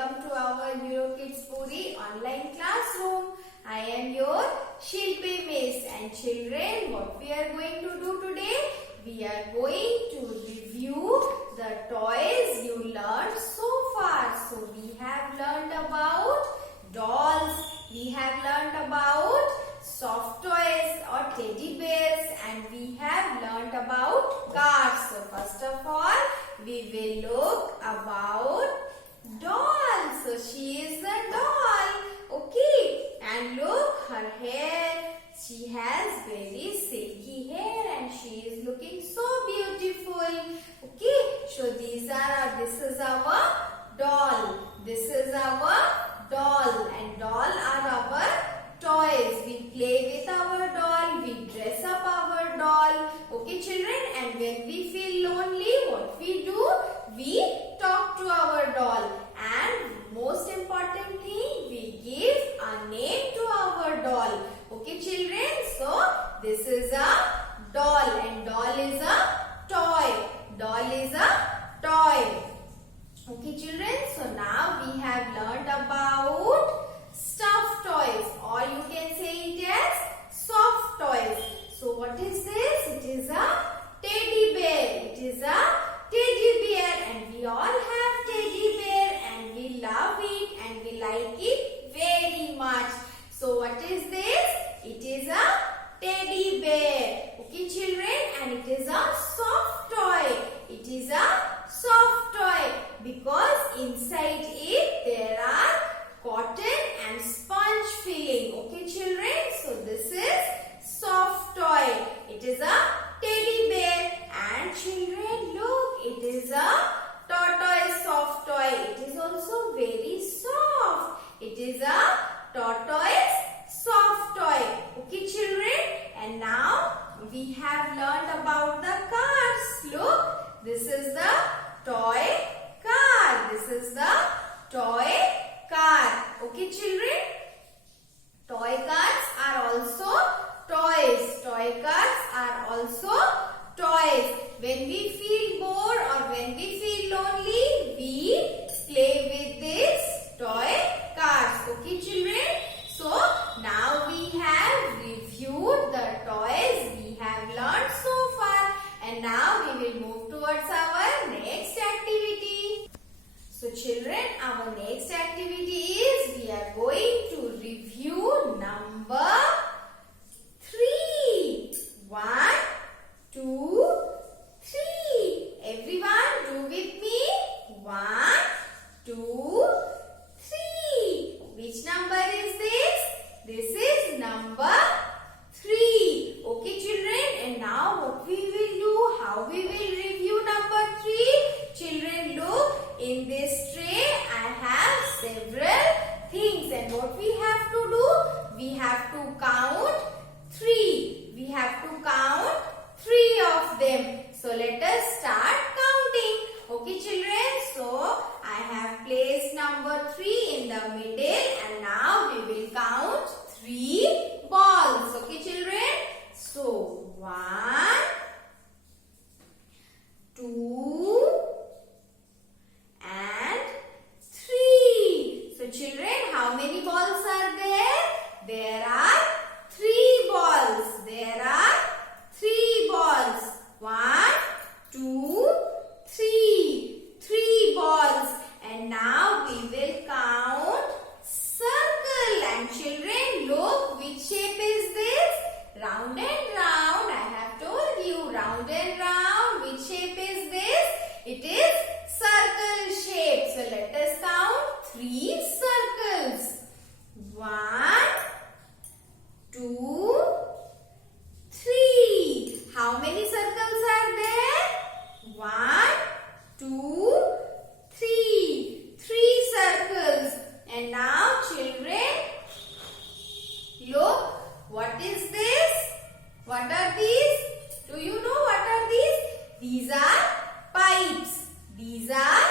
welcome to our NeuroKids Puri online classroom. I am your Shilpi Miss, and children, what we are going to do today? We are going to review the toys you learned so far. So we have learned about dolls, we have learned about soft toys or teddy bears, and we have learned about cards. So first of all, we will look about doll. So she is a doll. Okay. And look, her hair. She has very silky hair and she is looking so beautiful. Okay. So this is our doll. This is our doll, and doll are our toys. We play with our doll. We dress up our doll. Okay, children. And when we feel lonely, what we do? We talk to our doll. And most important thing, we give a name to our doll. Okay, children. So this is a doll, and doll is a toy. Doll is a toy. Okay, children. So now we have learned about stuffed toys, or you can say it as soft toys. So what is this? It is a teddy bear. It is a teddy bear, and we all have teddy bear and we love it and we like it very much. So what is this? It is a teddy bear. Okay, children, and it is a soft toy. It is a soft toy because inside it there are cotton and sponge filling. Okay, children, so this is soft toy. It is a teddy bear, and children, look, it is a tortoise soft toy. It is also very soft. It is a tortoise soft toy. Okay, children, and now we have learned about the cars. Look, this is the toy car. This is the toy car. Okay, children, toy cars are also toys. Toy cars are also toys. When we feel bored or when we feel lonely, we play with these toy cars. Okay, children. So now we have reviewed the toys we have learned so far, and now we will move towards our next activity. So children, our next activity is we are going to review number 3. 1, 2, 3. Everyone do with me. 1, 2, 3. Which number is this? This is number 3. Okay, children, and now what we will do? How we will review number 3? Children, look, in this tray I have several things, and what we have to do? We have to count 3. We have to count 3 of them. So let us start counting. Okay, children, so I have placed number 3 in the middle, and now we will count 3 balls. Okay, children, so 1, 2 and 3. So children, how many balls are there? There are 3 balls. There are 3 balls. 1, 2, 3. 3 balls. And now we will count circle. And children, look, which shape is this? Round and round. I have told you, round and round. Which shape is this? It is circle shape. So let us count 3 circles. 1, 2, 3. How many circles are there? 1, 2, 3. 3 circles. And now children, look, what is this? What are these? Do you know what are these? These are pipes. These are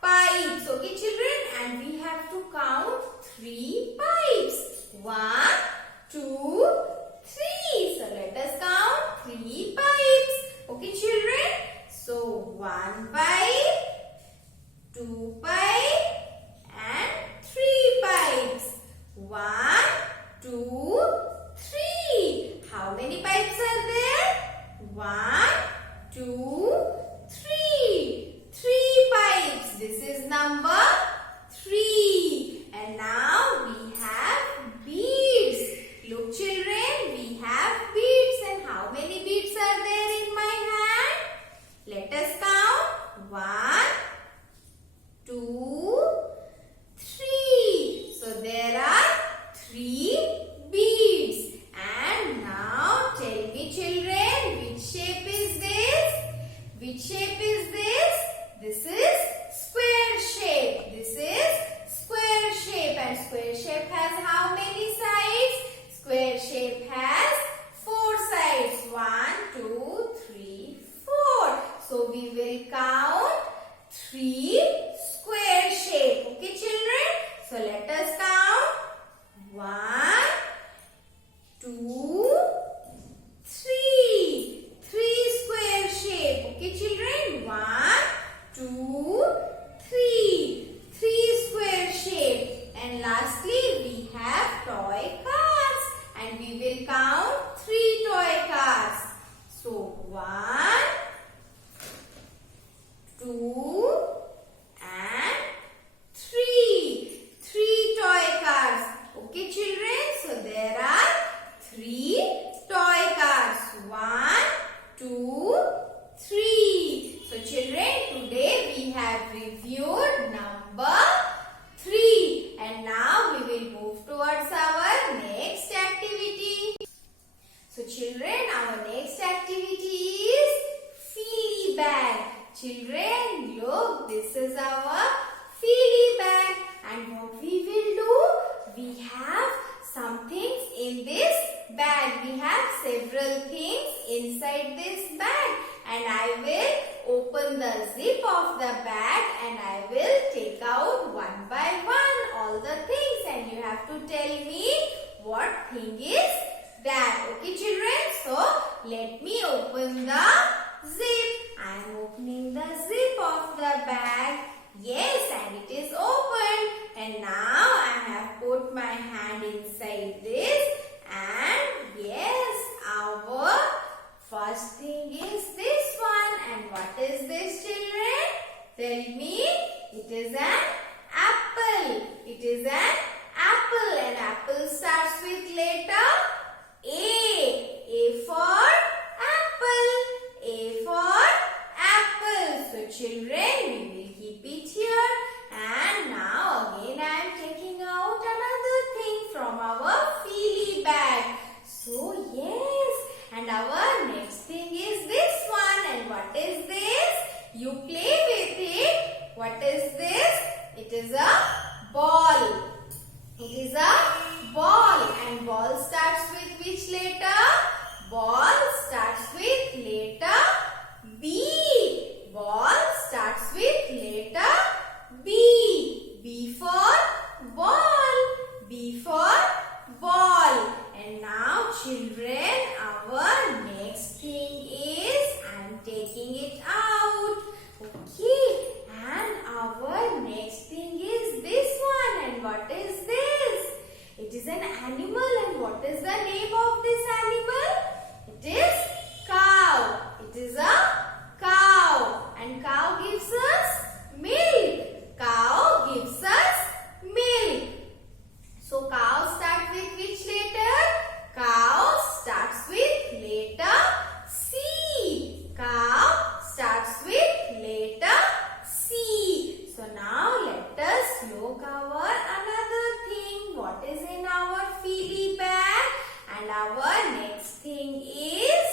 pipes. Okay, children, and we have to count 3 pipes. 1, 2, 3. So let us count 3 pipes. Okay, children. So 1 pipe, 2 pipe, and is an apple. It is an apple. An apple starts with letter A. A for apple. A for apple. So children, we will keep it here. And now again I am taking out another thing from our feely bag. So yes, and our next thing is this one. And what is this? You play with it. What is this? It is a ball. It is a ball. And ball starts with which letter? Ball starts with letter B. Ball starts with letter B. B for ball. B for ball. And now children, our next thing is, I am taking it out. Okay. And our next thing is this one. And what is this? It is an animal. And what is the name of this animal? It is cow. It is a cow. And cow gives us milk. Cow gives us milk. So cow starts with which letter? Cow starts with letter C. Cow starts with letter C. So now let us look our another thing. What is in our feely bag? And our next thing is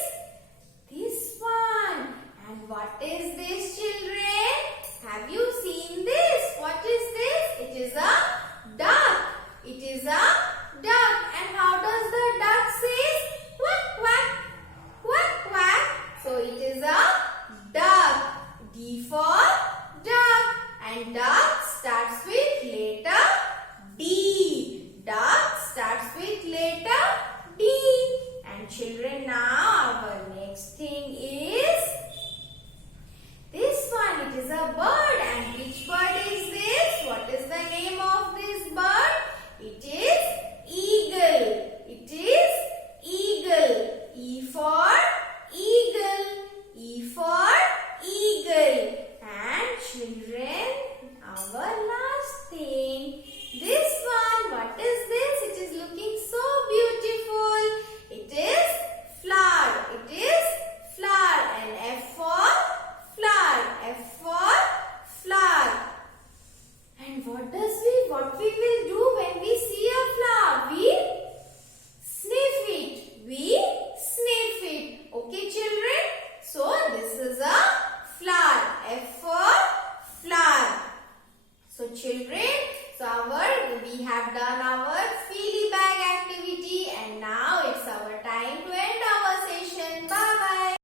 this one. And what is this, children? Have you seen this? What is this? It is a duck. It is a duck. And how does the duck say? Quack, quack, quack, quack. So it is a duck. D for duck. And duck starts with letter D. Duck starts with letter D. And children, now our next thing is this one. It is a bird. And which bird is this? What is the name of this bird? It is eagle. It is eagle. E for eagle. E for eagle. And children, our last thing. This one. What is this? It is looking so beautiful. It is flower. It is flower. And F for flower. F for flower. And what we will do when we see a flower? We sniff it. We sniff it. Okay, children? So this is a flower. F